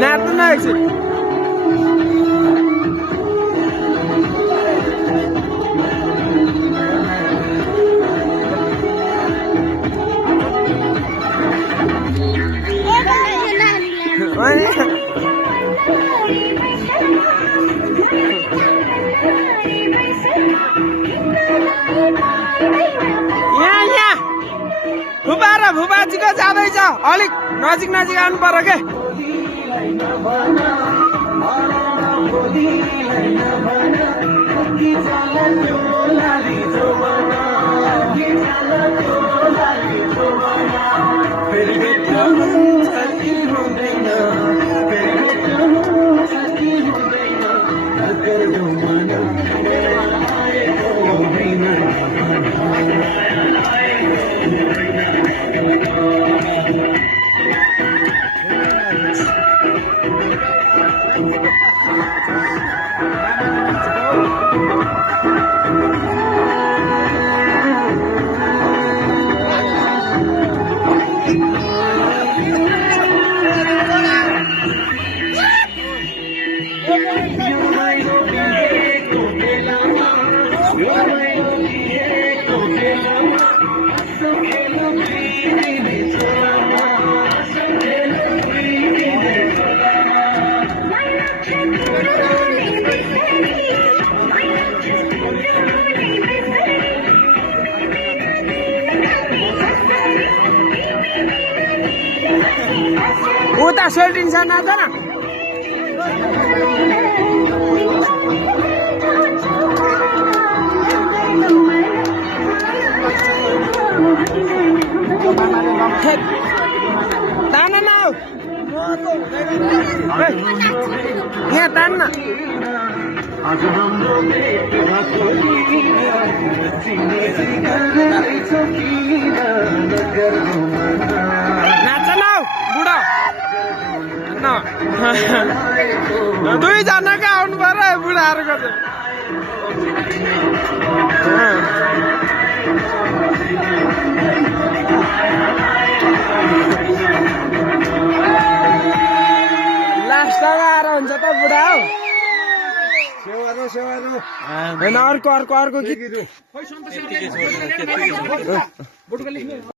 नाच्नु न एकछिन यहाँ फुपा र फुपाजीको जाँदैछ अलिक नजिक नजिक आउनु पर्यो के उता सोल्टिन्छ नाच न तान न यहाँ तान्न नाच न बुढो दुईजनाकै आउनु पर्यो बुढाहरूको लास्टमा आएर हुन्छ त बुढा हौ होइन अर्को गीत